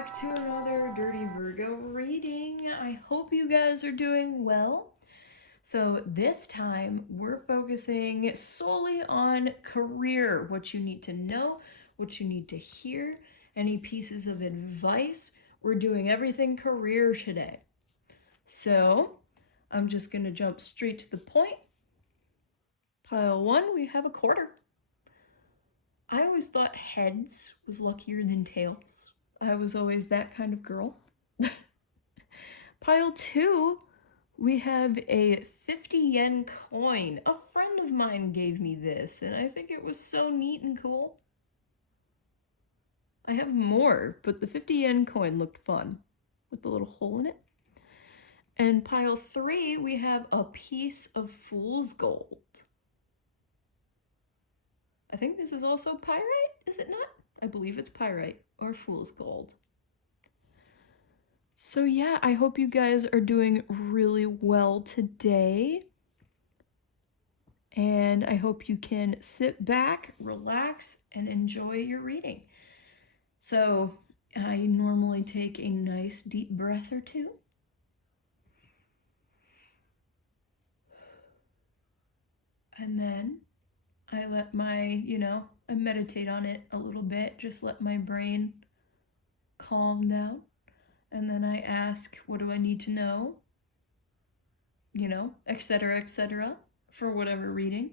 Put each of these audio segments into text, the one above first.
back to another Dirty Virgo reading. I hope you guys are doing well. So this time we're focusing solely on career, what you need to know, what you need to hear, any pieces of advice. We're doing everything career today. So I'm just going to jump straight to the point. Pile 1, we have a quarter. I always thought heads was luckier than tails. I was always that kind of girl. Pile 2, we have a 50 yen coin. A friend of mine gave me this, and I think it was so neat and cool. I have more, but the 50 yen coin looked fun with the little hole in it. And pile 3, we have a piece of fool's gold. I think this is also pyrite, is it not? I believe it's pyrite or fool's gold. So yeah, I hope you guys are doing really well today. And I hope you can sit back, relax, and enjoy your reading. So I normally take a nice deep breath or two. And then I let my, I meditate on it a little bit, just let my brain calm down. And then I ask, what do I need to know? Etc., for whatever reading.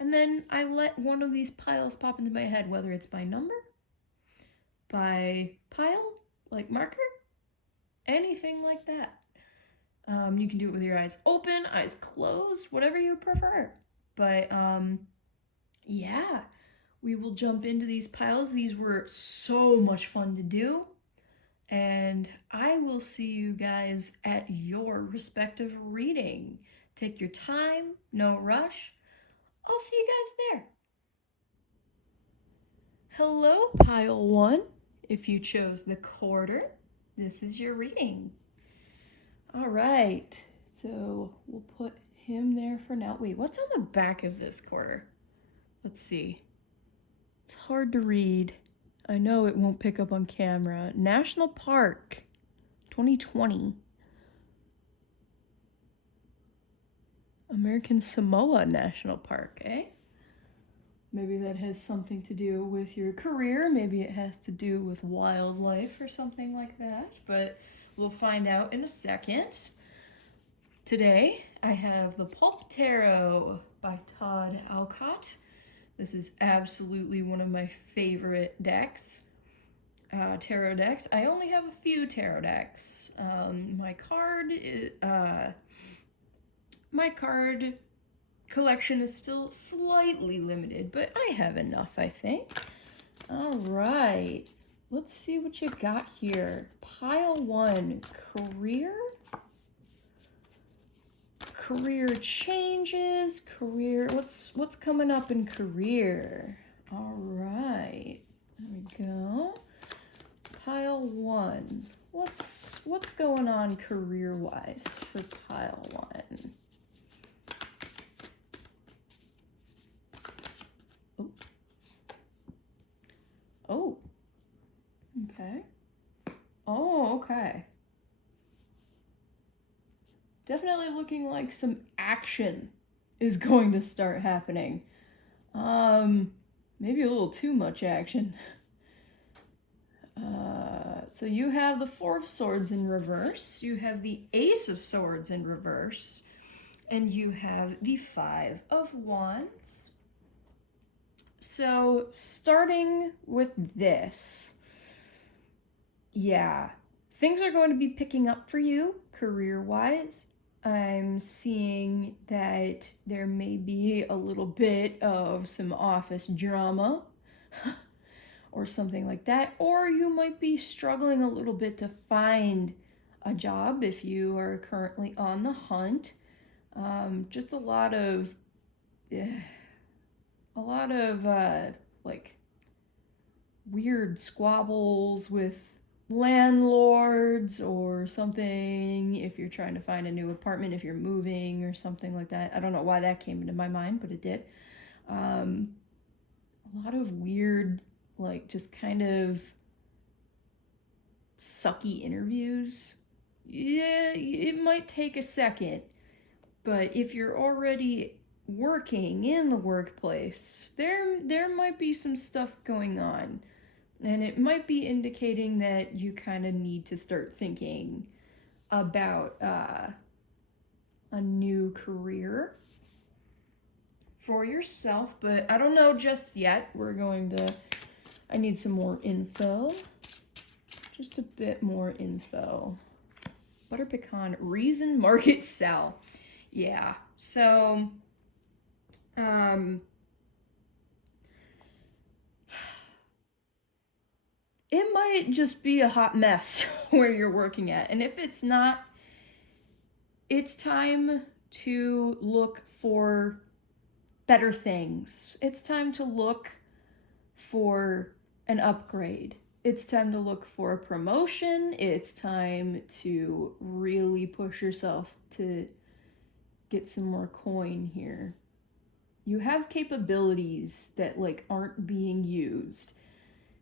And then I let one of these piles pop into my head, whether it's by number, by pile, like marker, anything like that. You can do it with your eyes open, eyes closed, whatever you prefer. But yeah, we will jump into these piles. These were so much fun to do. And I will see you guys at your respective reading. Take your time, no rush. I'll see you guys there. Hello, pile 1. If you chose the quarter, this is your reading. All right, so we'll put him there for now. Wait, what's on the back of this quarter? Let's see. It's hard to read. I know it won't pick up on camera. National Park, 2020. American Samoa National Park, eh? Maybe that has something to do with your career. Maybe it has to do with wildlife or something like that. But we'll find out in a second. Today, I have the Pulp Tarot by Todd Alcott. This is absolutely one of my favorite decks, tarot decks. I only have a few tarot decks. My card collection is still slightly limited, but I have enough, I think. All right, let's see what you got here. Pile 1, career. Career changes, what's coming up in career? All right, there we go. Pile 1, what's going on career-wise for pile 1? Oh, okay. Oh, okay. Definitely looking like some action is going to start happening. Maybe a little too much action. So you have the 4 of Swords in reverse, you have the Ace of Swords in reverse, and you have the 5 of Wands. So starting with this, yeah, things are going to be picking up for you career-wise. I'm seeing that there may be a little bit of some office drama or something like that, or you might be struggling a little bit to find a job if you are currently on the hunt. Just a lot of like weird squabbles with landlords or something if you're trying to find a new apartment, if you're moving or something like that. I don't know why that came into my mind, but it did. A lot of weird, like, just kind of sucky interviews, yeah, it might take a second. But if you're already working in the workplace, there might be some stuff going on. And it might be indicating that you kind of need to start thinking about a new career for yourself. But I don't know just yet. I need some more info. Just a bit more info. Butter pecan, reason, market, sell. Yeah, so, it might just be a hot mess where you're working at. And if it's not, it's time to look for better things. It's time to look for an upgrade. It's time to look for a promotion. It's time to really push yourself to get some more coin here. You have capabilities that like aren't being used.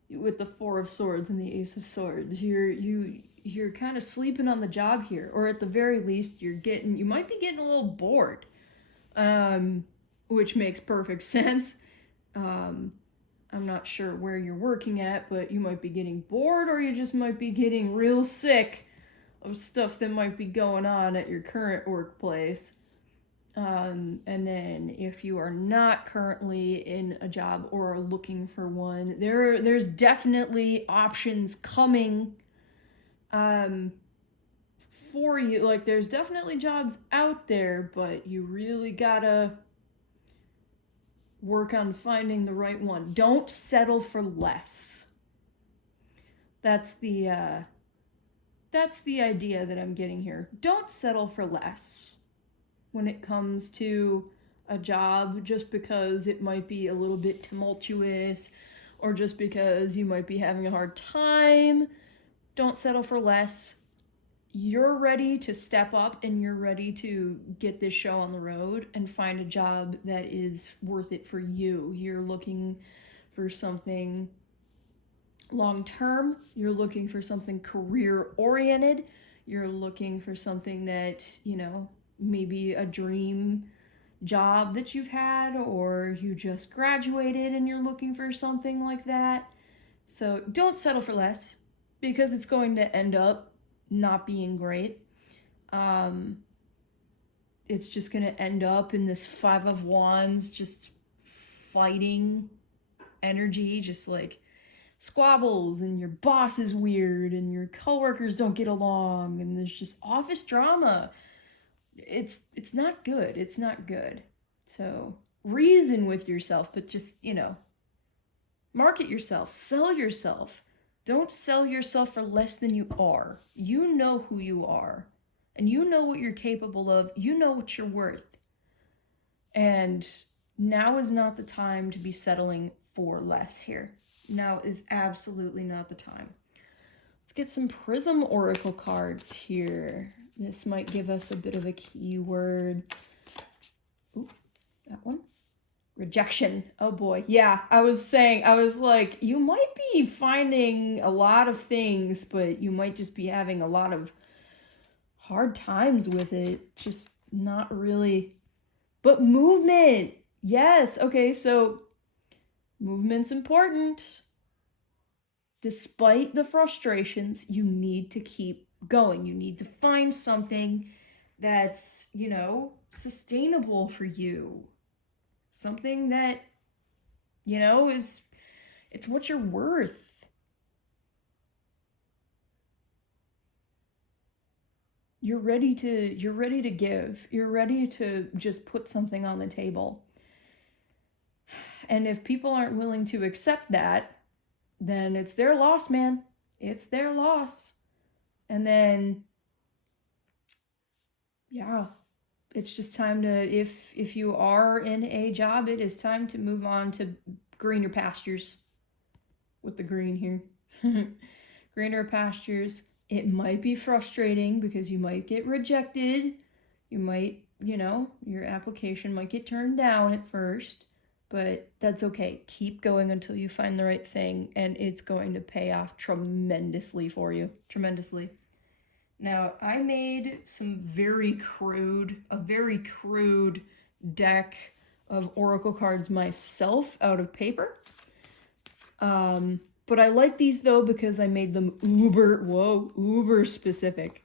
With the Four of Swords and the Ace of Swords, you're kind of sleeping on the job here, or at the very least you might be getting a little bored, which makes perfect sense. I'm not sure where you're working at, but you might be getting bored, or you just might be getting real sick of stuff that might be going on at your current workplace. And then if you are not currently in a job or are looking for one, there's definitely options coming for you. Like, there's definitely jobs out there, but you really gotta work on finding the right one. Don't settle for less. That's the idea that I'm getting here. Don't settle for less when it comes to a job, just because it might be a little bit tumultuous or just because you might be having a hard time. Don't settle for less. You're ready to step up and you're ready to get this show on the road and find a job that is worth it for you. You're looking for something long term. You're looking for something career oriented. You're looking for something that, maybe a dream job that you've had, or you just graduated and you're looking for something like that. So don't settle for less, because it's going to end up not being great. It's just going to end up in this Five of Wands, just fighting energy, just like squabbles, and your boss is weird and your coworkers don't get along and there's just office drama. It's not good. It's not good. So reason with yourself, but just, market yourself, sell yourself. Don't sell yourself for less than you are. You know who you are, and you know what you're capable of. You know what you're worth. And now is not the time to be settling for less here. Now is absolutely not the time. Let's get some Prism Oracle cards here. This might give us a bit of a keyword. Ooh, that one. Rejection. Oh boy. Yeah, I was like, you might be finding a lot of things, but you might just be having a lot of hard times with it. Just not really. But movement. Yes. Okay, so movement's important. Despite the frustrations, you need to keep going. You need to find something that's, sustainable for you. Something that, it's what you're worth. You're ready to give. You're ready to just put something on the table. And if people aren't willing to accept that, then it's their loss, man. It's their loss. And then, yeah, it's just time to, if you are in a job, it is time to move on to greener pastures. With the green here. Greener pastures. It might be frustrating because you might get rejected. You might, your application might get turned down at first. but that's okay. Keep going until you find the right thing, and it's going to pay off tremendously for you. Tremendously. Now, I made a very crude deck of oracle cards myself out of paper. But I like these though because I made them uber specific.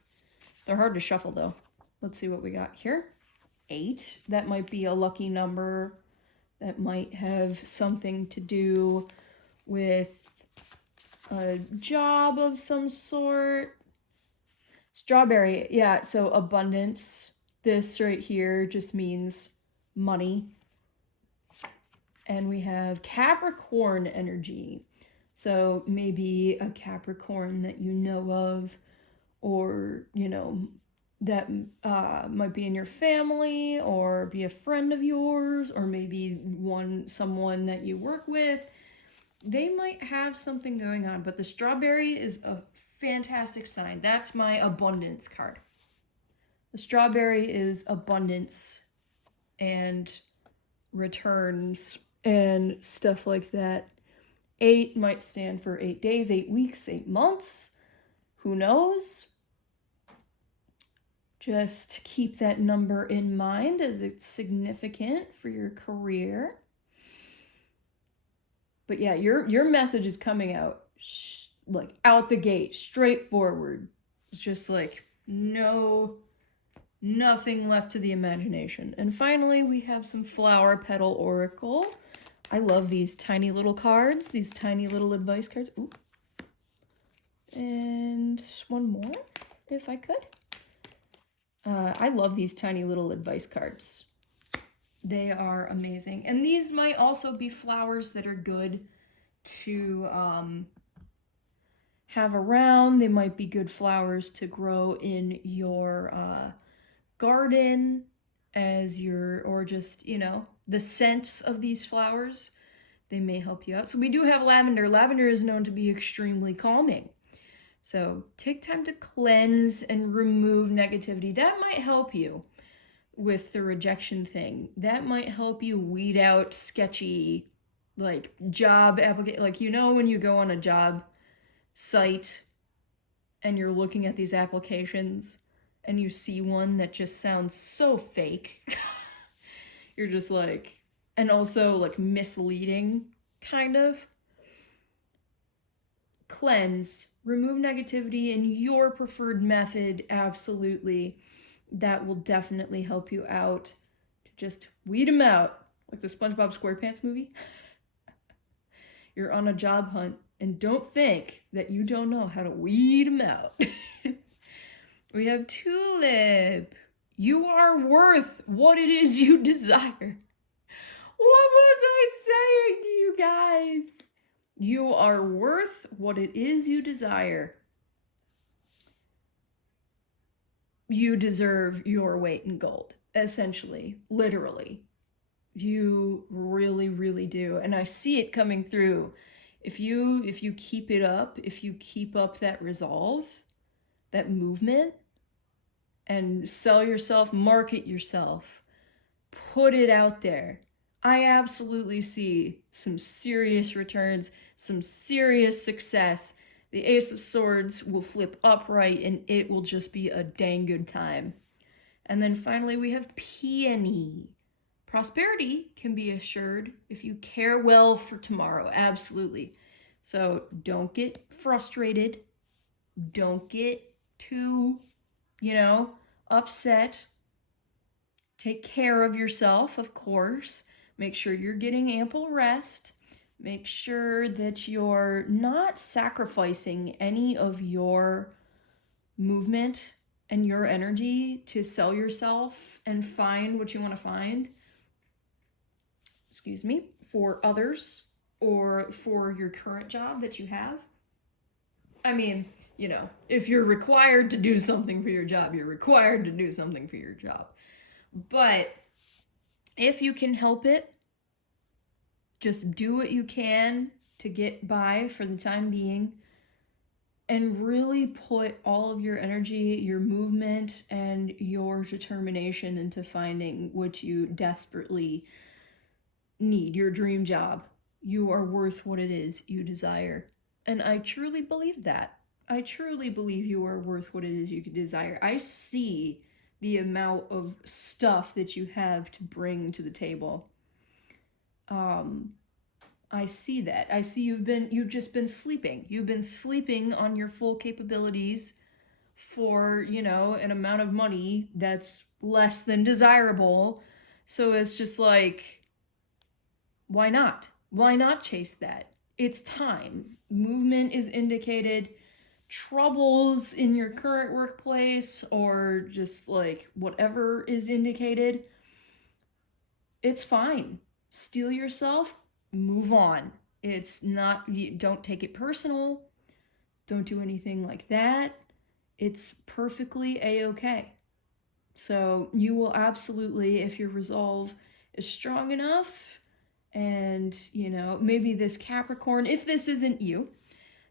They're hard to shuffle though. Let's see what we got here. 8. That might be a lucky number. That might have something to do with a job of some sort. Strawberry, yeah, so abundance. This right here just means money. And we have Capricorn energy. So maybe a Capricorn that you know of, or, you know, that might be in your family, or be a friend of yours, or maybe someone that you work with. They might have something going on, but the strawberry is a fantastic sign. That's my abundance card. The strawberry is abundance and returns and stuff like that. 8 might stand for 8 days, 8 weeks, 8 months. Who knows? Just keep that number in mind as it's significant for your career. But yeah, your message is coming out like out the gate, straightforward. It's just like nothing left to the imagination. And finally, we have some Flower Petal Oracle. I love these tiny little cards, these tiny little advice cards. Ooh. And one more, if I could. I love these tiny little advice cards. They are amazing. And these might also be flowers that are good to have around. They might be good flowers to grow in your garden or just, you know, the scents of these flowers. They may help you out. So we do have lavender. Lavender is known to be extremely calming. So take time to cleanse and remove negativity. That might help you with the rejection thing. That might help you weed out sketchy, like, job application. Like, you know, when you go on a job site and you're looking at these applications and you see one that just sounds so fake. You're just like, and also like misleading, kind of. Cleanse, remove negativity in your preferred method, absolutely. That will definitely help you out to just weed them out, like the SpongeBob SquarePants movie. You're on a job hunt, and don't think that you don't know how to weed them out. We have Tulip. You are worth what it is you desire. What was I saying to you guys? You are worth what it is you desire. You deserve your weight in gold, essentially, literally. You really, really do. And I see it coming through. If you keep it up, if you keep up that resolve, that movement, and sell yourself, market yourself, put it out there, I absolutely see some serious returns, some serious success. The Ace of Swords will flip upright and it will just be a dang good time. And then finally we have Peony. Prosperity can be assured if you care well for tomorrow, absolutely. So don't get frustrated. Don't get too, upset. Take care of yourself, of course. Make sure you're getting ample rest. Make sure that you're not sacrificing any of your movement and your energy to sell yourself and find what you want to find, for others or for your current job that you have. I mean, if you're required to do something for your job, you're required to do something for your job. But if you can help it, just do what you can to get by for the time being, and really put all of your energy, your movement, and your determination into finding what you desperately need your dream job. You are worth what it is you desire. And I truly believe that. I truly believe you are worth what it is you desire. I see the amount of stuff that you have to bring to the table. I see that. I see you've just been sleeping. You've been sleeping on your full capabilities for, you know, an amount of money that's less than desirable. So it's just like, why not? Why not chase that? It's time. Movement is indicated. Troubles in your current workplace or just like whatever is indicated, it's fine. Steel yourself, move on. It's not, don't take it personal. Don't do anything like that. It's perfectly a-okay. So you will absolutely, if your resolve is strong enough, and, you know, maybe this Capricorn, if this isn't you,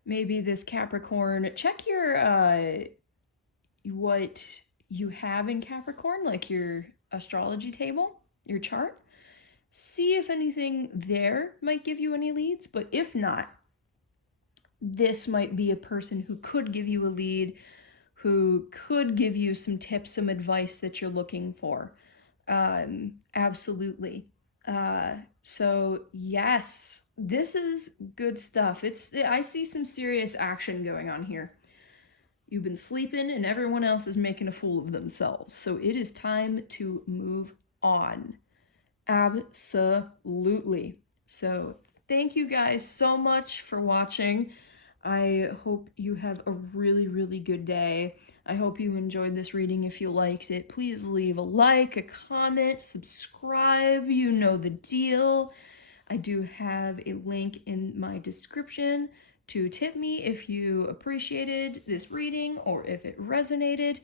maybe this Capricorn, check your, what you have in Capricorn, like your astrology table, your chart. See if anything there might give you any leads, but if not, this might be a person who could give you a lead, who could give you some tips, some advice that you're looking for. Absolutely. So yes, this is good stuff. I see some serious action going on here. You've been sleeping and everyone else is making a fool of themselves. So it is time to move on. Absolutely. So thank you guys so much for watching. I hope you have a really, really good day. I hope you enjoyed this reading. If you liked it, please leave a like, a comment, subscribe. You know the deal. I do have a link in my description to tip me if you appreciated this reading or if it resonated.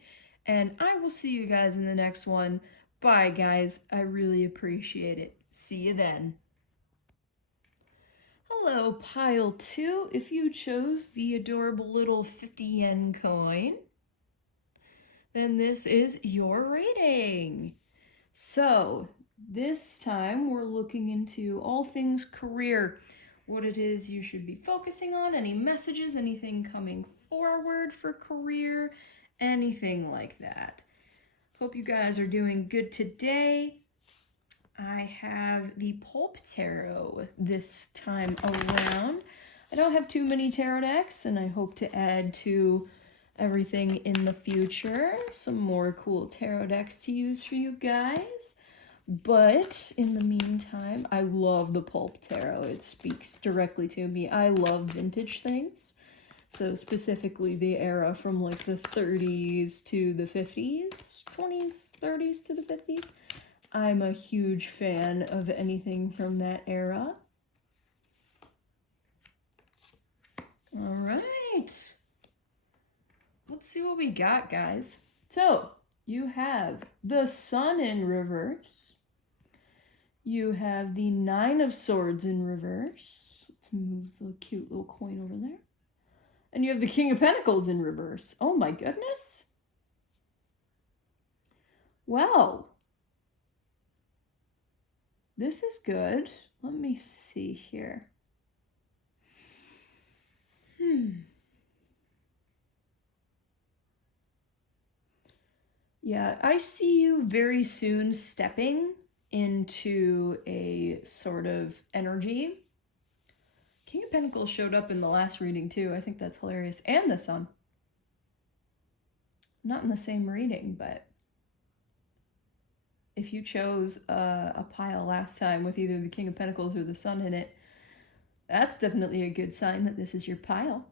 And I will see you guys in the next one. Bye, guys. I really appreciate it. See you then. Hello, pile 2. If you chose the adorable little 50 yen coin, then this is your rating. So, this time we're looking into all things career, what it is you should be focusing on, any messages, anything coming forward for career, anything like that. Hope you guys are doing good today. I have the Pulp Tarot this time around. I don't have too many tarot decks, and I hope to add to everything in the future. Some more cool tarot decks to use for you guys. But in the meantime, I love the Pulp Tarot. It speaks directly to me. I love vintage things. So specifically the era from like the 30s to the 50s, 20s, 30s to the 50s. I'm a huge fan of anything from that era. All right. Let's see what we got, guys. So, you have the Sun in reverse. You have the Nine of Swords in reverse. Let's move the cute little coin over there. And you have the King of Pentacles in reverse. Oh my goodness. Well, this is good. Let me see here. Yeah, I see you very soon stepping into a sort of energy. King of Pentacles showed up in the last reading too. I think that's hilarious. And the Sun. Not in the same reading, but if you chose a pile last time with either the King of Pentacles or the Sun in it, that's definitely a good sign that this is your pile.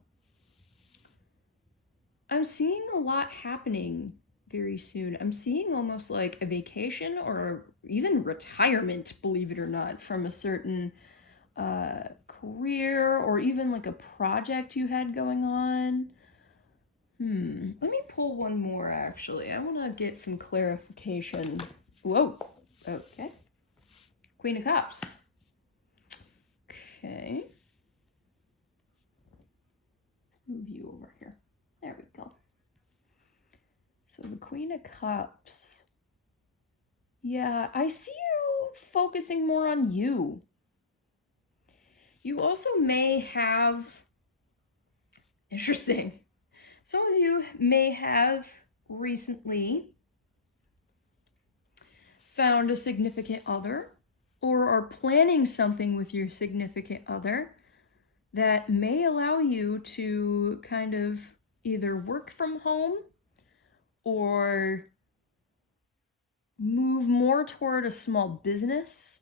I'm seeing a lot happening very soon. I'm seeing almost like a vacation or even retirement, believe it or not, from a certain career or even like a project you had going on. Let me pull one more, actually. I want to get some clarification. Whoa. Okay. Queen of Cups. Okay. Let's move you over here. There we go. So the Queen of Cups. Yeah, I see you focusing more on you. You also may have, interesting, some of you may have recently found a significant other or are planning something with your significant other that may allow you to kind of either work from home or move more toward a small business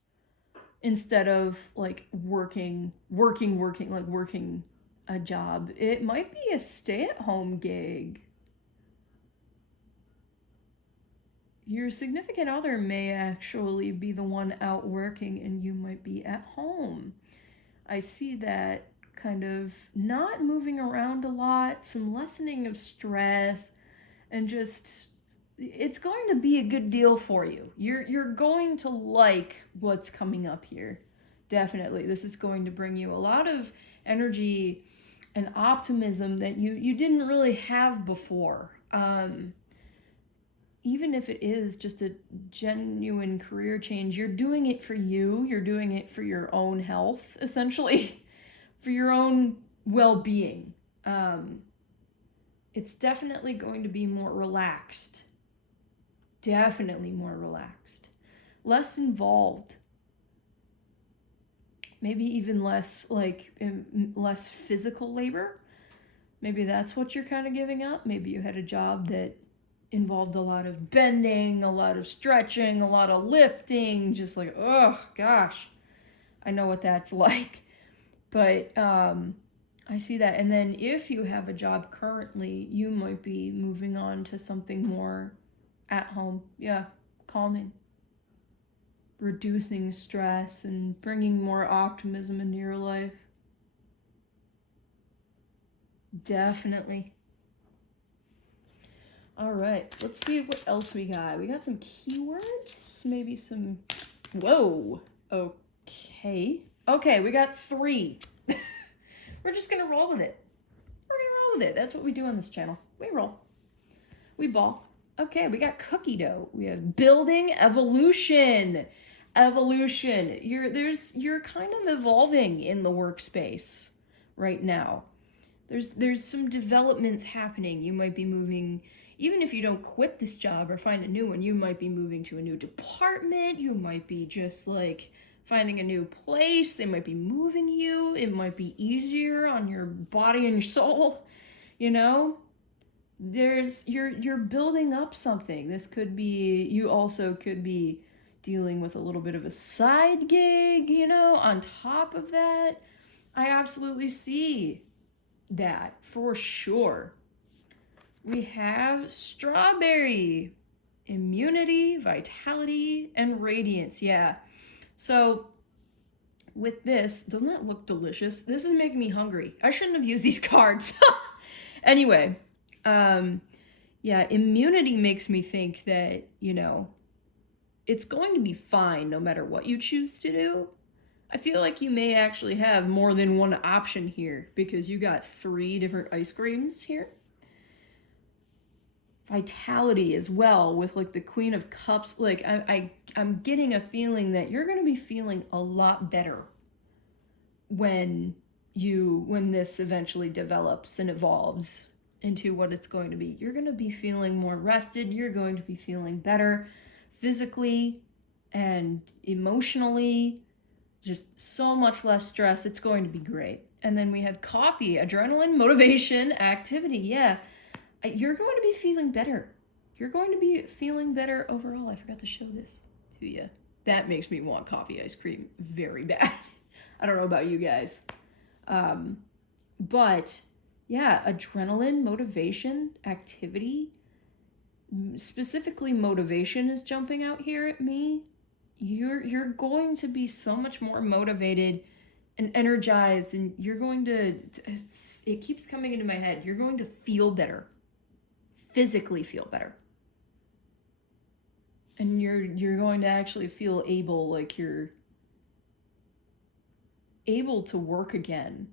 instead of like working a job. It might be a stay-at-home gig. Your significant other may actually be the one out working and you might be at home. I see that kind of not moving around a lot, some lessening of stress, and just, it's going to be a good deal for you. You're going to like what's coming up here. Definitely. This is going to bring you a lot of energy and optimism that you didn't really have before. Even if it is just a genuine career change, you're doing it for you. You're doing it for your own health, essentially, for your own well-being. It's definitely going to be more relaxed. Definitely more relaxed. Less involved. Maybe even less physical labor. Maybe that's what you're kind of giving up. Maybe you had a job that involved a lot of bending, a lot of stretching, a lot of lifting, just like, oh gosh, I know what that's like. But I see that. And then if you have a job currently, you might be moving on to something more at home. Yeah, calming, reducing stress, and bringing more optimism into your life. Definitely. All right, let's see what else we got. We got some keywords, maybe some, whoa, okay. Okay, we got 3. We're just gonna roll with it. We're gonna roll with it. That's what we do on this channel. We roll. We ball. Okay, we got cookie dough. We have building, evolution. Evolution. You're kind of evolving in the workspace right now. There's some developments happening. You might be moving, even if you don't quit this job or find a new one, you might be moving to a new department. You might be just like finding a new place. They might be moving you. It might be easier on your body and your soul. You know, you're building up something. This could be, you also could be dealing with a little bit of a side gig, you know, on top of that. I absolutely see that for sure. We have strawberry, immunity, vitality, and radiance. Yeah. So with this, doesn't that look delicious? This is making me hungry. I shouldn't have used these cards. Anyway, yeah, immunity makes me think that, you know, it's going to be fine no matter what you choose to do. I feel like you may actually have more than one option here because you got 3 different ice creams here. Vitality as well with like the Queen of Cups. Like I'm getting a feeling that you're going to be feeling a lot better when this eventually develops and evolves into what it's going to be. You're going to be feeling more rested. You're going to be feeling better physically and emotionally. Just so much less stress. It's going to be great. And then we have coffee, adrenaline, motivation, activity. Yeah, you're going to be feeling better. You're going to be feeling better overall. I forgot to show this to you. That makes me want coffee ice cream very bad. I don't know about you guys. But yeah, adrenaline, motivation, activity. Specifically motivation is jumping out here at me. You're going to be so much more motivated and energized, and you're going to, it keeps coming into my head, you're going to feel better, physically feel better. And you're going to actually feel able, like you're able to work again.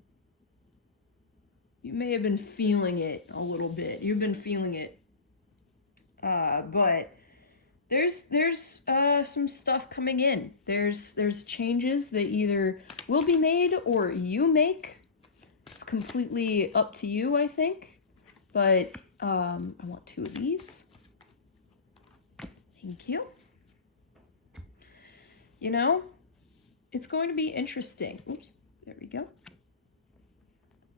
You may have been feeling it a little bit. You've been feeling it. But there's some stuff coming in. There's changes that either will be made or you make. It's completely up to you, I think. But I want 2 of these. Thank you. You know, it's going to be interesting. Oops, there we go.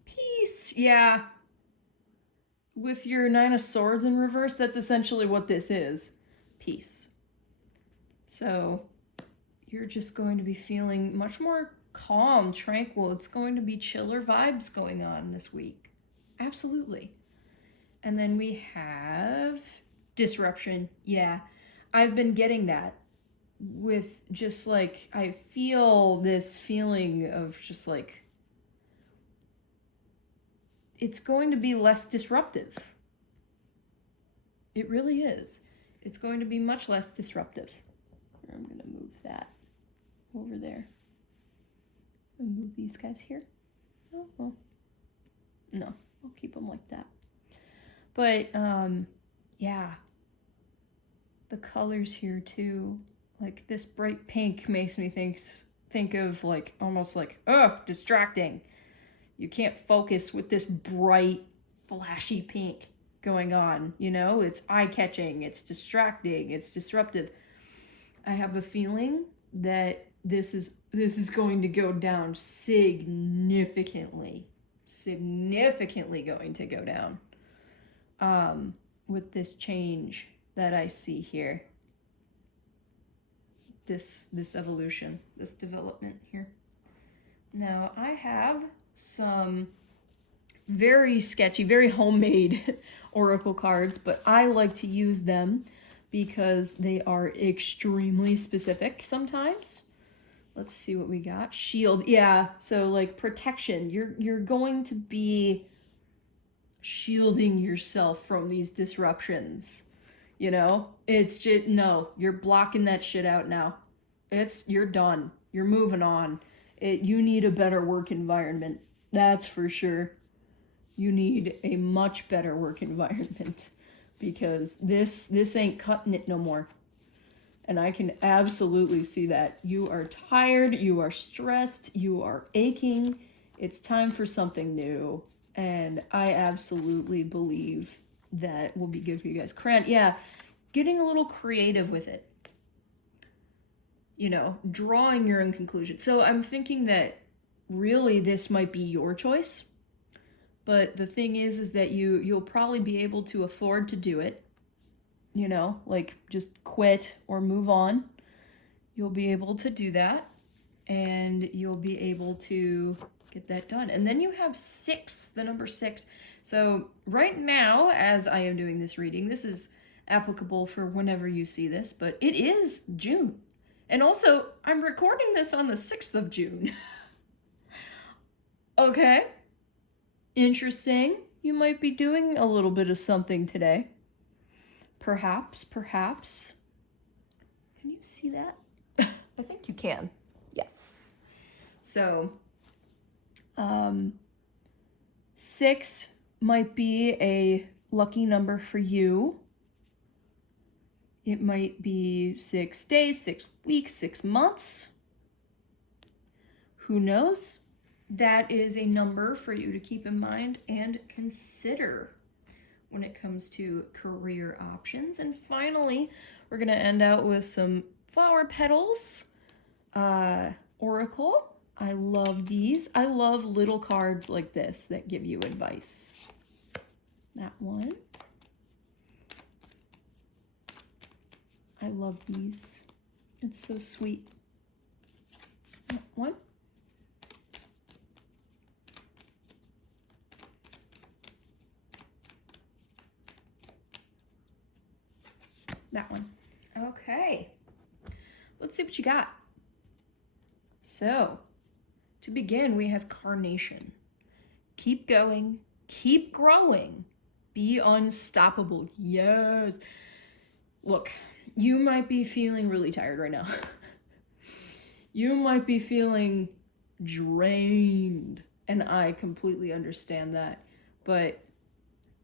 Peace, yeah. With your 9 of Swords in reverse, that's essentially what this is. Peace. So you're just going to be feeling much more calm, tranquil. It's going to be chiller vibes going on this week. Absolutely. And then we have disruption. Yeah, I've been getting that with just like, I feel this feeling of just like, it's going to be less disruptive. It really is. It's going to be much less disruptive. I'm going to move that over there. I'll move these guys here. Oh, well. No, I'll keep them like that. But, yeah. The colors here, too. Like, this bright pink makes me think of, like, almost like, oh, distracting. You can't focus with this bright, flashy pink going on, you know? It's eye-catching, it's distracting, it's disruptive. I have a feeling that this is going to go down significantly going to go down with this change that I see here. This evolution, this development here. Now, I have some very sketchy, very homemade oracle cards, but I like to use them because they are extremely specific sometimes. Let's see what we got. Shield. Yeah, so like protection. You're going to be shielding yourself from these disruptions. You know? It's just, no, you're blocking that shit out now. You're done. You're moving on. You need a better work environment. That's for sure. You need a much better work environment because this ain't cutting it no more. And I can absolutely see that. You are tired, you are stressed, you are aching. It's time for something new. And I absolutely believe that will be good for you guys. Yeah, getting a little creative with it. You know, drawing your own conclusion. So I'm thinking that really this might be your choice. But the thing is that you'll probably be able to afford to do it. You know, like just quit or move on. You'll be able to do that. And you'll be able to get that done. And then you have 6, the number 6. So right now, as I am doing this reading, this is applicable for whenever you see this, but it is June. And also, I'm recording this on the 6th of June. Okay. Interesting. You might be doing a little bit of something today. Perhaps. Can you see that? I think you can. Yes. So, 6 might be a lucky number for you. It might be 6 days, 6 weeks, 6 months. Who knows? That is a number for you to keep in mind and consider when it comes to career options. And finally, we're going to end out with some flower petals. Oracle. I love these. I love little cards like this that give you advice. That one. I love these. It's so sweet. That one. That one. Okay. Let's see what you got. So, to begin, we have Carnation. Keep going. Keep growing. Be unstoppable. Yes. Look, you might be feeling really tired right now. You might be feeling drained. And I completely understand that. But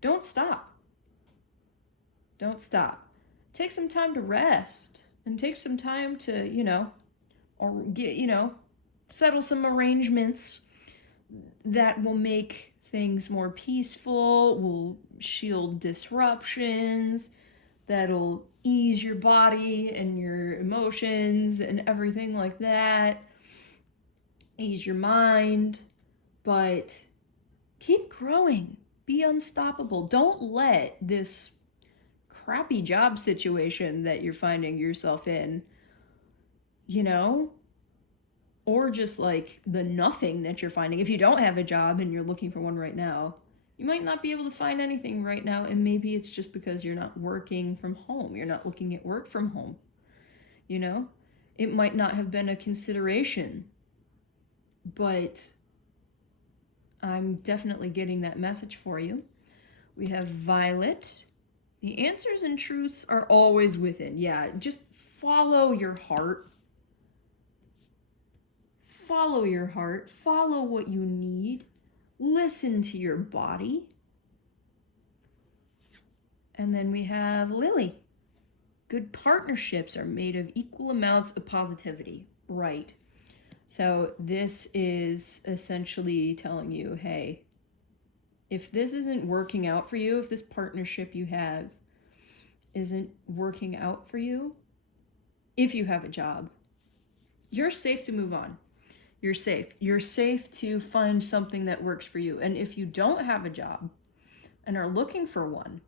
don't stop. Don't stop. take some time to rest and take some time to, or get, settle some arrangements that will make things more peaceful, will shield disruptions, that'll ease your body and your emotions and everything like that, ease your mind, but keep growing, be unstoppable. Don't let this crappy job situation that you're finding yourself in, or just like the nothing that you're finding. If you don't have a job and you're looking for one right now, you might not be able to find anything right now, and maybe it's just because you're not working from home. You're not looking at work from home. It might not have been a consideration, but I'm definitely getting that message for you. We have Violet. The answers and truths are always within. Yeah, just follow your heart. Follow your heart. Follow what you need. Listen to your body. And then we have Lily. Good partnerships are made of equal amounts of positivity. Right. So this is essentially telling you, hey, if this isn't working out for you, if this partnership you have isn't working out for you, if you have a job, you're safe to move on. You're safe. You're safe to find something that works for you. And if you don't have a job and are looking for one,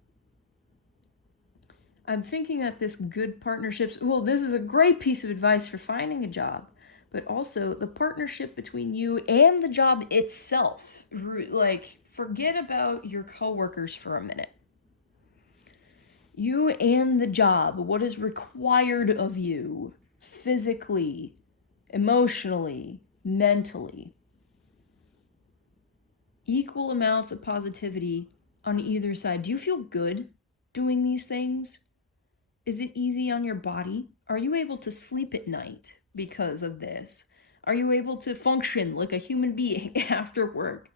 I'm thinking that this good partnerships, this is a great piece of advice for finding a job, but also the partnership between you and the job itself. Like, forget about your coworkers for a minute. You and the job, what is required of you physically, emotionally, mentally. Equal amounts of positivity on either side. Do you feel good doing these things? Is it easy on your body? Are you able to sleep at night because of this? Are you able to function like a human being after work?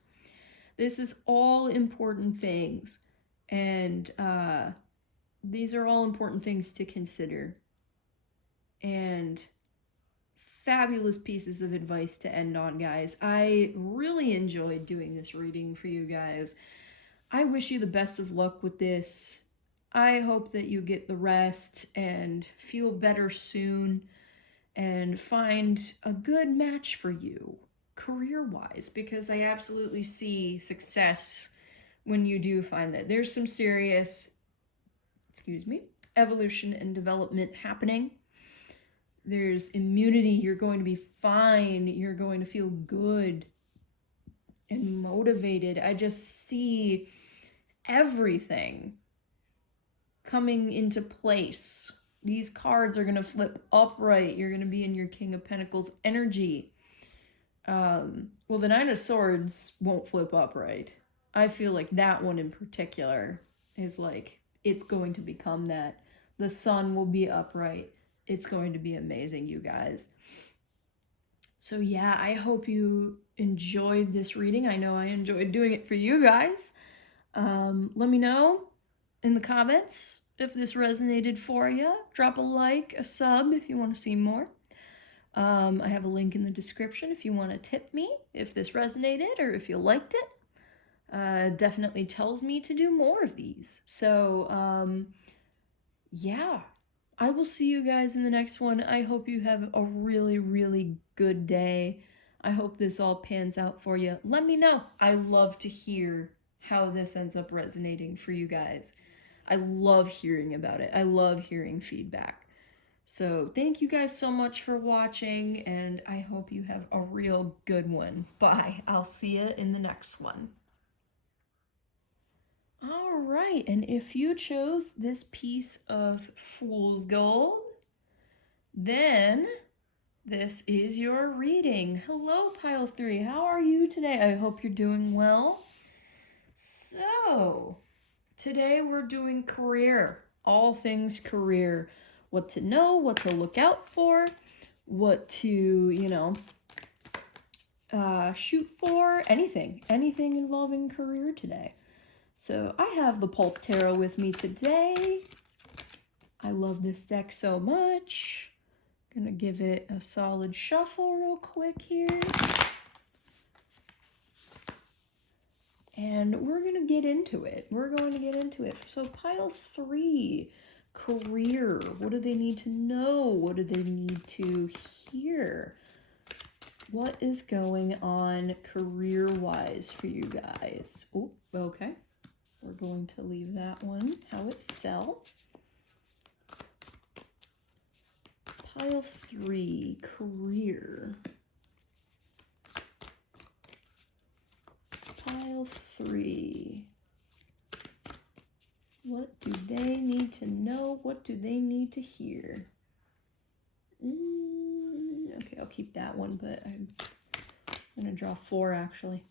This is all important things. And these are all important things to consider. And fabulous pieces of advice to end on, guys. I really enjoyed doing this reading for you guys. I wish you the best of luck with this. I hope that you get the rest and feel better soon and find a good match for you career-wise, because I absolutely see success when you do find that. There's some serious, evolution and development happening. There's immunity. You're going to be fine. You're going to feel good and motivated. I just see everything coming into place. These cards are going to flip upright. You're going to be in your King of Pentacles energy. The Nine of Swords won't flip upright. I feel like that one in particular is like, it's going to become that. The Sun will be upright. It's going to be amazing, you guys. So yeah, I hope you enjoyed this reading. I know I enjoyed doing it for you guys. Let me know in the comments if this resonated for you. Drop a like, a sub if you want to see more. I have a link in the description if you want to tip me if this resonated or if you liked it. Definitely tells me to do more of these. So yeah, I will see you guys in the next one. I hope you have a really, really good day. I hope this all pans out for you. Let me know. I love to hear how this ends up resonating for you guys. I love hearing about it. I love hearing feedback. So thank you guys so much for watching, and I hope you have a real good one. Bye. I'll see you in the next one. All right, and if you chose this piece of Fool's Gold, then this is your reading. Hello, Pile 3. How are you today? I hope you're doing well. So, today we're doing career. All things career. What to know, what to look out for, what to, shoot for, anything involving career today. So I have the Pulp Tarot with me today. I love this deck so much. Gonna give it a solid shuffle real quick here. And we're gonna get into it. So pile 3, career. What do they need to know? What do they need to hear? What is going on career-wise for you guys? Oh, okay. We're going to leave that one how it fell. Pile 3, career. Pile 3. What do they need to know? What do they need to hear? Okay, I'll keep that one, but I'm going to draw 4 actually.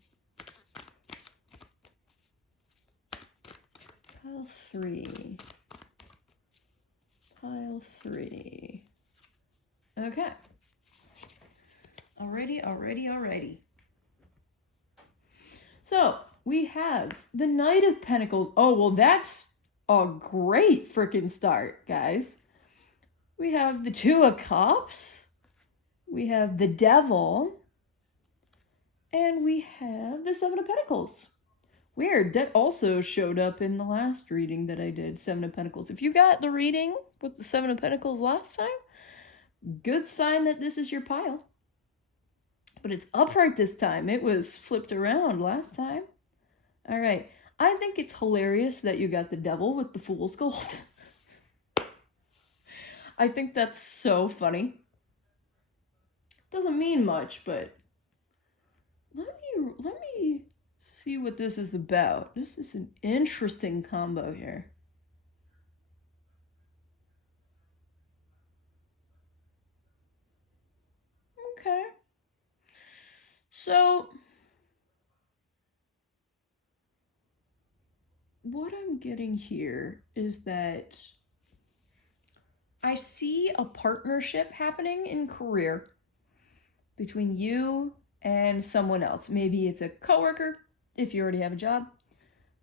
Pile 3. Pile 3. Okay. Alrighty. So, we have the Knight of Pentacles. Oh, well, that's a great freaking start, guys. We have the Two of Cups. We have the Devil. And we have the Seven of Pentacles. Weird, that also showed up in the last reading that I did, Seven of Pentacles. If you got the reading with the Seven of Pentacles last time, good sign that this is your pile. But it's upright this time. It was flipped around last time. All right. I think it's hilarious that you got the Devil with the Fool's Gold. I think that's so funny. Doesn't mean much, but let me see what this is about. This is an interesting combo here. Okay. So, what I'm getting here is that I see a partnership happening in career between you and someone else. Maybe it's a coworker, if you already have a job.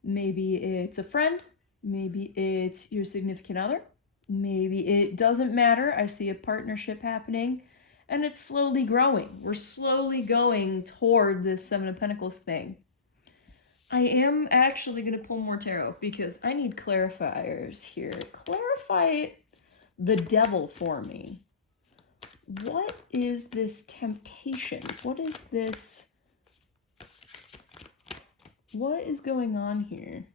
Maybe it's a friend. Maybe it's your significant other. Maybe it doesn't matter. I see a partnership happening. And it's slowly growing. We're slowly going toward this Seven of Pentacles thing. I am actually going to pull more tarot because I need clarifiers here. Clarify the Devil for me. What is this temptation? What is this? What is going on here?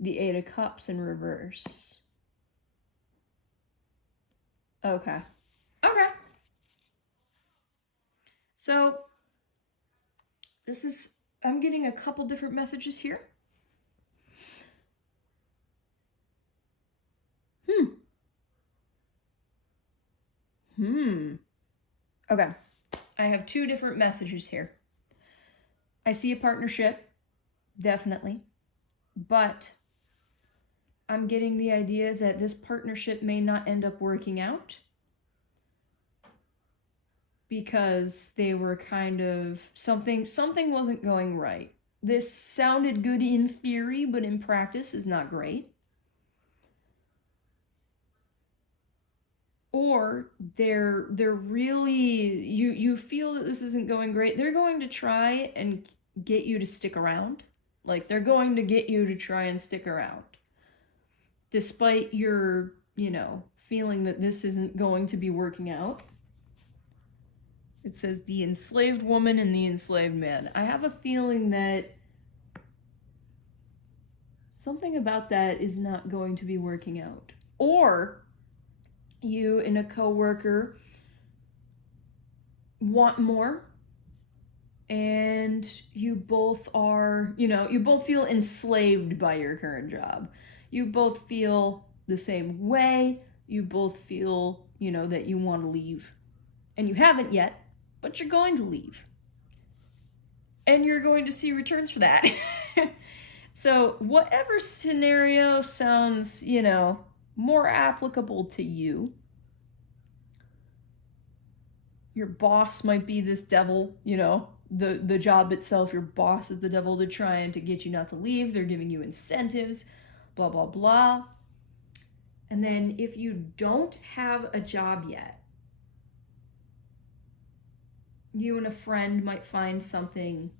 The Eight of Cups in reverse. Okay. Okay. So, this is, I'm getting a couple different messages here. Okay. I have 2 different messages here. I see a partnership, definitely. But I'm getting the idea that this partnership may not end up working out because they were kind of, something wasn't going right. This sounded good in theory, but in practice is not great. Or they're really, you feel that this isn't going great. They're going to try and get you to stick around. Like, they're going to get you to try and stick around. Despite your, feeling that this isn't going to be working out. It says the enslaved woman and the enslaved man. I have a feeling that something about that is not going to be working out. Or you and a coworker want more, and you both are, you both feel enslaved by your current job. You both feel the same way. You both feel, that you want to leave. And you haven't yet, but you're going to leave. And you're going to see returns for that. So whatever scenario sounds, more applicable to you. Your boss might be this devil, the job itself, your boss is the devil. They're trying to get you not to leave. They're giving you incentives, blah, blah, blah. And then if you don't have a job yet, you and a friend might find something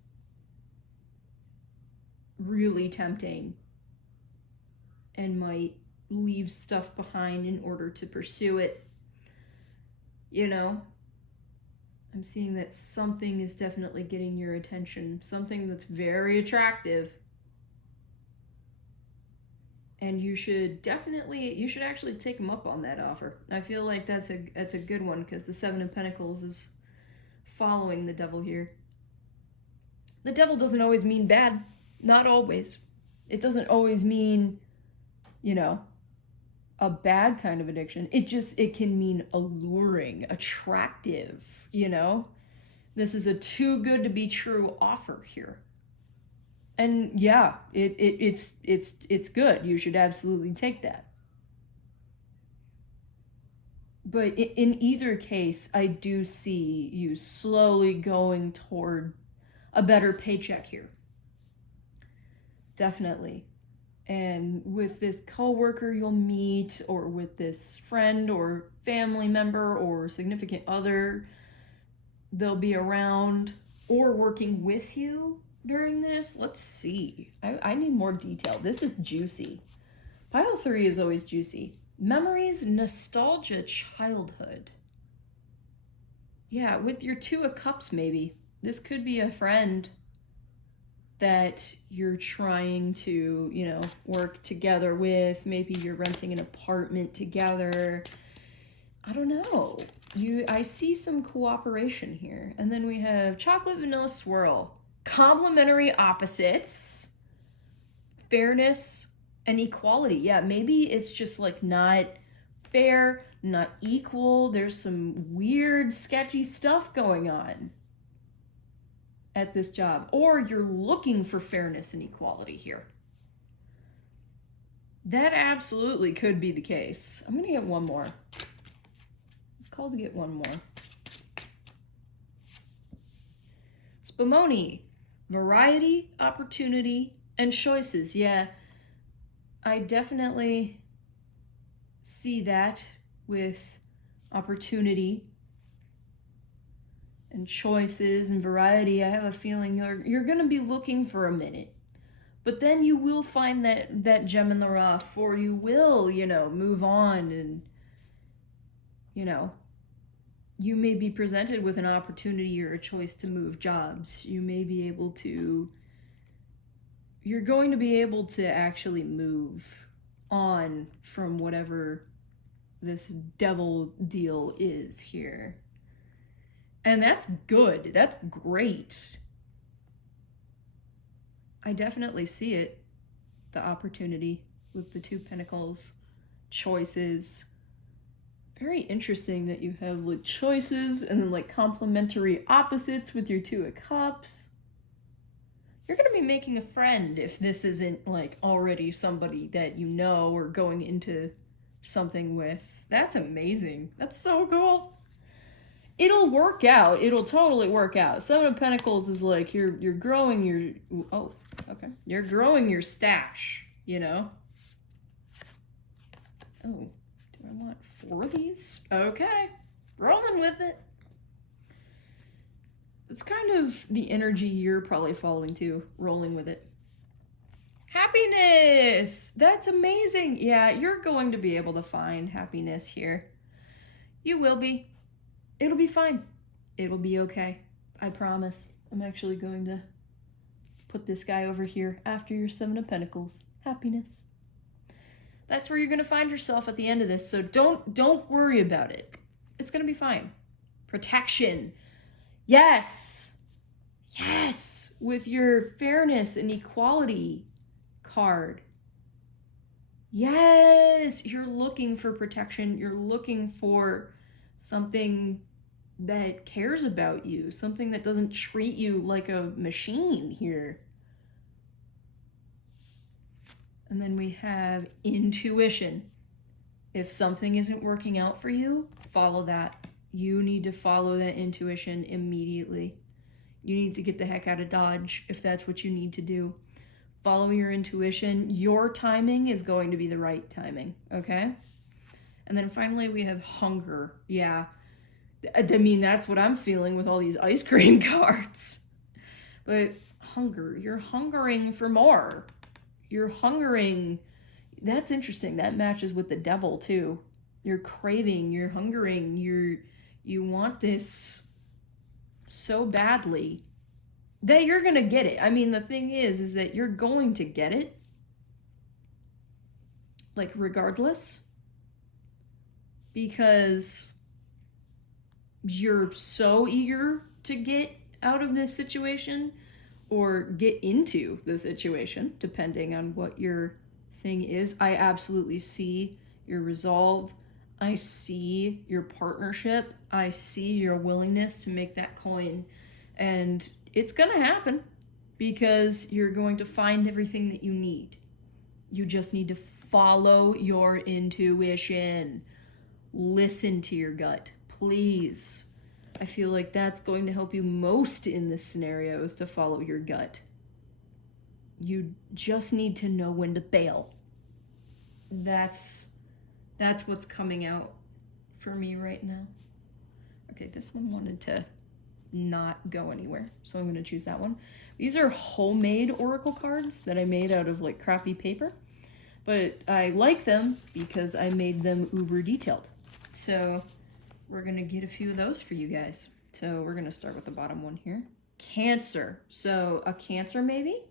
really tempting and might leave stuff behind in order to pursue it. You know, I'm seeing that something is definitely getting your attention, something that's very attractive. And you should actually take them up on that offer. I feel like that's a good one, because the Seven of Pentacles is following the Devil here. The Devil doesn't always mean bad. Not always. It doesn't always mean, you know, a bad kind of addiction. It can mean alluring, attractive, you know? This is a too good to be true offer here. And yeah, it's good. You should absolutely take that. But in either case, I do see you slowly going toward a better paycheck here. Definitely. And with this coworker you'll meet, or with this friend or family member or significant other, they'll be around or working with you during this. Let's see. I need more detail. This is juicy. Pile 3 is always juicy. Memories, nostalgia, childhood. Yeah, with your Two of Cups maybe. This could be a friend that you're trying to, you know, work together with. Maybe you're renting an apartment together. I don't know. I see some cooperation here. And then we have chocolate vanilla swirl. Complementary opposites. Fairness and equality. Yeah, maybe it's just like not fair, not equal. There's some weird, sketchy stuff going on at this job. Or you're looking for fairness and equality here. That absolutely could be the case. I'm going to get one more. It's called to get one more. Spumoni. Variety, opportunity, and choices. Yeah, I definitely see that with opportunity and choices and variety. I have a feeling you're going to be looking for a minute, but then you will find that gem in the rough, or you will, you know, move on, and, you know, you may be presented with an opportunity or a choice to move jobs. You're going to be able to actually move on from whatever this devil deal is here. And that's good. That's great. I definitely see it. The opportunity with the Two Pentacles. Choices. Very interesting that you have like choices and then like complementary opposites with your Two of Cups. You're going to be making a friend if this isn't like already somebody that you know or going into something with. That's amazing. That's so cool. It'll work out. It'll totally work out. Seven of Pentacles is like you're growing your... Oh, okay. You're growing your stash, you know? Oh, do I want 4 of these? Okay. Rolling with it. It's kind of the energy you're probably following too, rolling with it. Happiness! That's amazing. Yeah, you're going to be able to find happiness here. You will be. It'll be fine. It'll be okay. I promise. I'm actually going to put this guy over here after your Seven of Pentacles. Happiness. That's where you're going to find yourself at the end of this, so don't worry about it. It's going to be fine. Protection. Yes. Yes. With your fairness and equality card. Yes. You're looking for protection. You're looking for something that cares about you. Something that doesn't treat you like a machine here. And then we have intuition. If something isn't working out for you, follow that. You need to follow that intuition immediately. You need to get the heck out of Dodge if that's what you need to do. Follow your intuition. Your timing is going to be the right timing, okay? And then finally we have hunger. Yeah. I mean, that's what I'm feeling with all these ice cream cards. But hunger, you're hungering for more. You're hungering. That's interesting. That matches with the devil too. You're craving, you're hungering, you want this so badly that you're going to get it. I mean, the thing is that you're going to get it. Like, regardless. Because you're so eager to get out of this situation or get into the situation, depending on what your thing is. I absolutely see your resolve. I see your partnership. I see your willingness to make that coin. And it's going to happen because you're going to find everything that you need. You just need to follow your intuition. Listen to your gut, please. I feel like that's going to help you most in this scenario, is to follow your gut. You just need to know when to bail. That's what's coming out for me right now. Okay, this one wanted to not go anywhere, so I'm going to choose that one. These are homemade oracle cards that I made out of like crappy paper, but I like them because I made them uber detailed. So we're going to get a few of those for you guys. So we're going to start with the bottom one here. Cancer. So a Cancer maybe?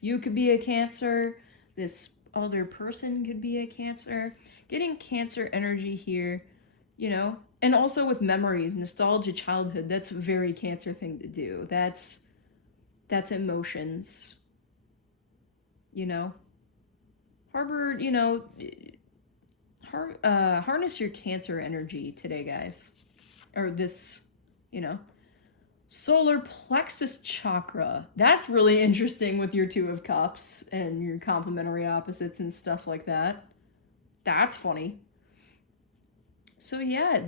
You could be a Cancer. This other person could be a Cancer. Getting Cancer energy here, you know, and also with memories, nostalgia, childhood, that's a very Cancer thing to do. That's emotions, you know. Harbor, you know, harness your Cancer energy today, guys. Or this, you know. Solar plexus chakra. That's really interesting with your Two of Cups and your complementary opposites and stuff like that. That's funny. So yeah,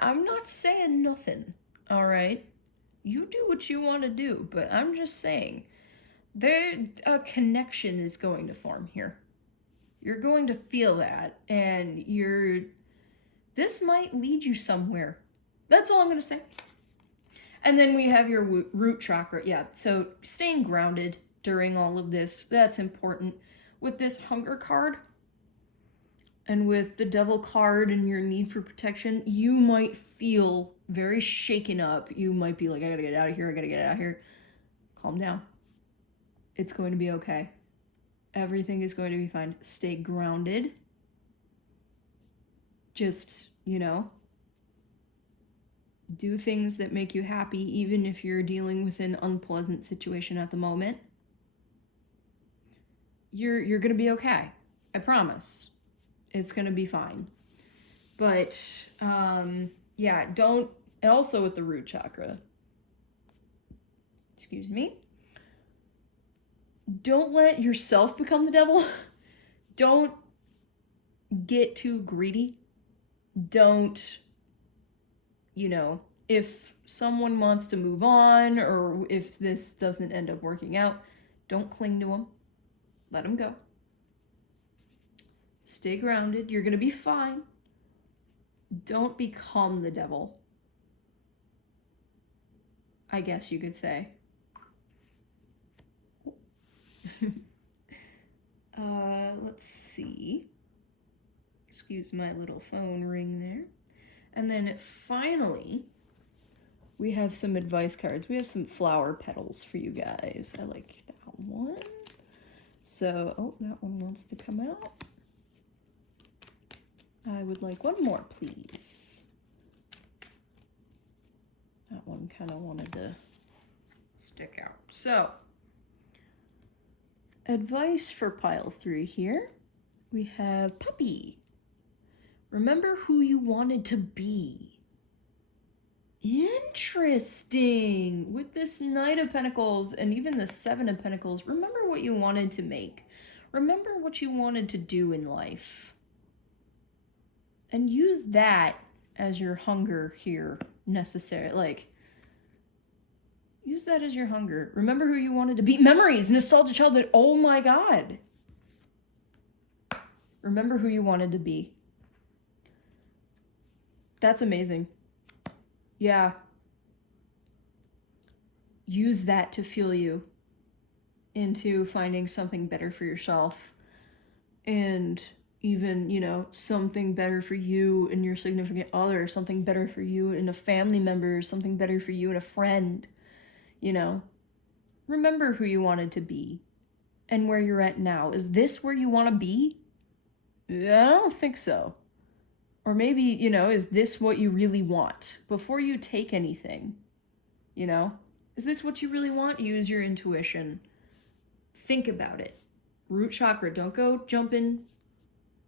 I'm not saying nothing, all right? You do what you want to do, but I'm just saying a connection is going to form here. You're going to feel that, and this might lead you somewhere. That's all I'm going to say. And then we have your root chakra. Yeah, so staying grounded during all of this, that's important. With this hunger card, and with the devil card and your need for protection, you might feel very shaken up. You might be like, I gotta get out of here, I gotta get out of here. Calm down. It's going to be okay. Everything is going to be fine. Stay grounded. Just, you know, do things that make you happy, even if you're dealing with an unpleasant situation at the moment. You're gonna be okay. I promise. It's gonna be fine. But yeah, don't. And also with the root chakra, excuse me, don't let yourself become the devil. Don't get too greedy. Don't, you know, if someone wants to move on, or if this doesn't end up working out, don't cling to them. Let them go. Stay grounded. You're going to be fine. Don't become the devil, I guess you could say. Let's see. Excuse my little phone ring there. And then finally, we have some advice cards. We have some flower petals for you guys. I like that one. So, oh, that one wants to come out. I would like one more, please. That one kind of wanted to stick out. So, advice for pile 3 here. We have puppy. Remember who you wanted to be. Interesting. With this Knight of Pentacles and even the Seven of Pentacles, remember what you wanted to make. Remember what you wanted to do in life. And use that as your hunger here, necessary. Like, use that as your hunger. Remember who you wanted to be. Memories, nostalgia, childhood. Oh my God. Remember who you wanted to be. That's amazing. Yeah. Use that to fuel you into finding something better for yourself. And even, you know, something better for you and your significant other, something better for you and a family member, something better for you and a friend, you know. Remember who you wanted to be and where you're at now. Is this where you want to be? I don't think so. Or maybe, you know, is this what you really want? Before you take anything, you know, is this what you really want? Use your intuition. Think about it. Root chakra, don't go jumping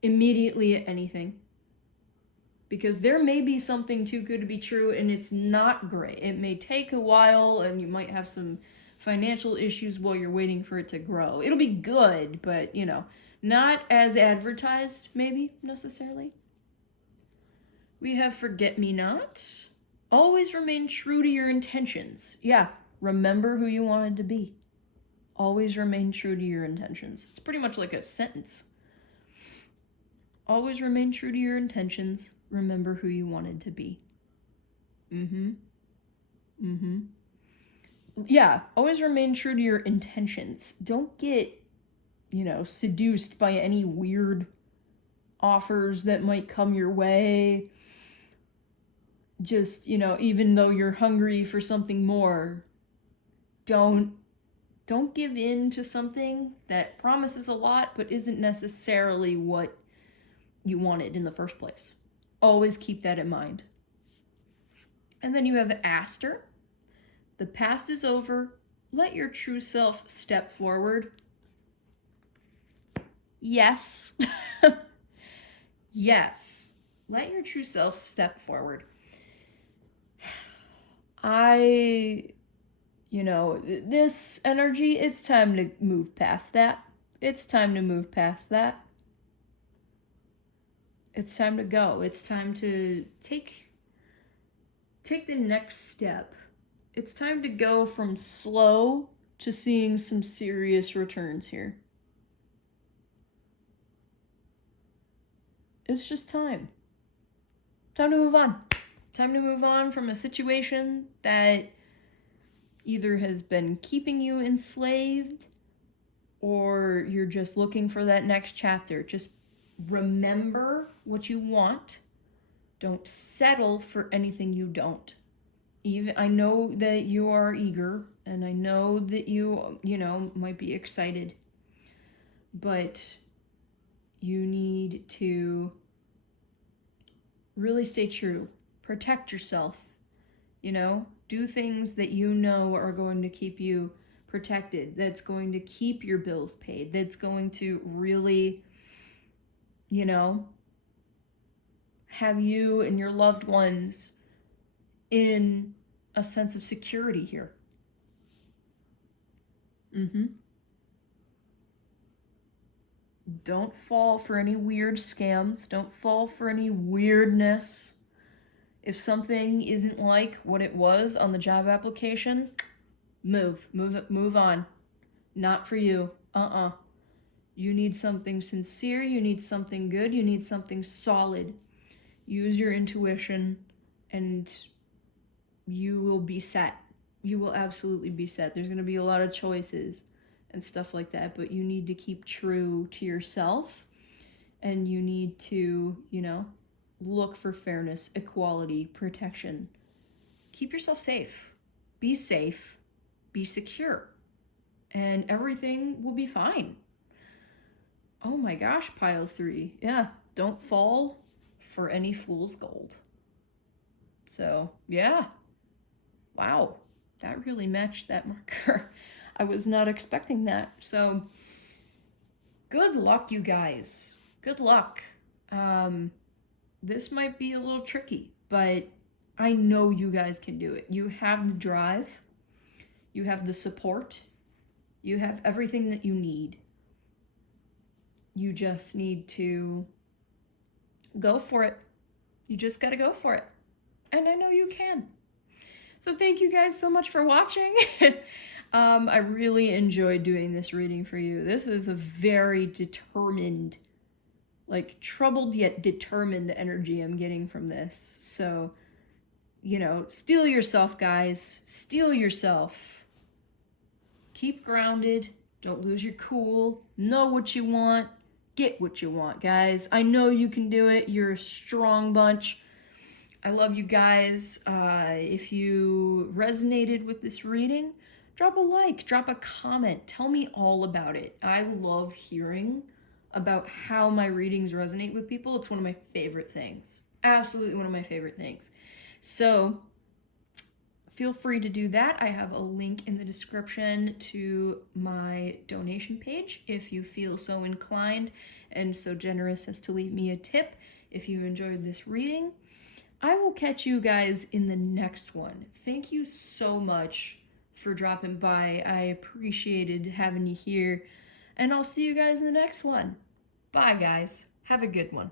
immediately at anything. Because there may be something too good to be true and it's not great. It may take a while and you might have some financial issues while you're waiting for it to grow. It'll be good, but, you know, not as advertised, maybe, necessarily. We have Forget-Me-Not. Always remain true to your intentions. Yeah, remember who you wanted to be. Always remain true to your intentions. It's pretty much like a sentence. Always remain true to your intentions. Remember who you wanted to be. Yeah, always remain true to your intentions. Don't get, you know, seduced by any weird offers that might come your way. Just, you know, even though you're hungry for something more, don't give in to something that promises a lot but isn't necessarily what you wanted in the first place. Always keep that in mind. And then you have the Aster. The past is over. Let your true self step forward. Yes. Yes. Let your true self step forward. You know, this energy, it's time to move past that. It's time to move past that. It's time to go. It's time to take the next step. It's time to go from slow to seeing some serious returns here. It's just time. Time to move on. Time to move on from a situation that either has been keeping you enslaved or you're just looking for that next chapter. Just remember what you want. Don't settle for anything you don't. Even I know that you are eager and I know that you know, might be excited, but you need to really stay true. Protect yourself, you know, do things that you know are going to keep you protected, that's going to keep your bills paid, that's going to really, you know, have you and your loved ones in a sense of security here. Don't fall for any weird scams. Don't fall for any weirdness. If something isn't like what it was on the job application, move on. Not for you. You need something sincere. You need something good. You need something solid. Use your intuition and you will be set. You will absolutely be set. There's going to be a lot of choices and stuff like that, but you need to keep true to yourself and you need to, you know, look for fairness, equality, protection. Keep yourself safe. Be secure, and everything will be fine. Oh my gosh, pile 3. Yeah, don't fall for any fool's gold. So, yeah. Wow, that really matched that marker. I was not expecting that. So, good luck, you guys. Good luck. This might be a little tricky, but I know you guys can do it. You have the drive. You have the support. You have everything that you need. You just need to go for it. You just got to go for it. And I know you can. So thank you guys so much for watching. I really enjoyed doing this reading for you. This is a very determined, like troubled yet determined energy I'm getting from this. So, you know, steel yourself, guys. Steel yourself. Keep grounded. Don't lose your cool. Know what you want. Get what you want, guys. I know you can do it. You're a strong bunch. I love you guys. If you resonated with this reading, drop a like, drop a comment. Tell me all about it. I love hearing about how my readings resonate with people. It's one of my favorite things. Absolutely one of my favorite things. So feel free to do that. I have a link in the description to my donation page if you feel so inclined and so generous as to leave me a tip if you enjoyed this reading. I will catch you guys in the next one. Thank you so much for dropping by. I appreciated having you here, and I'll see you guys in the next one. Bye, guys. Have a good one.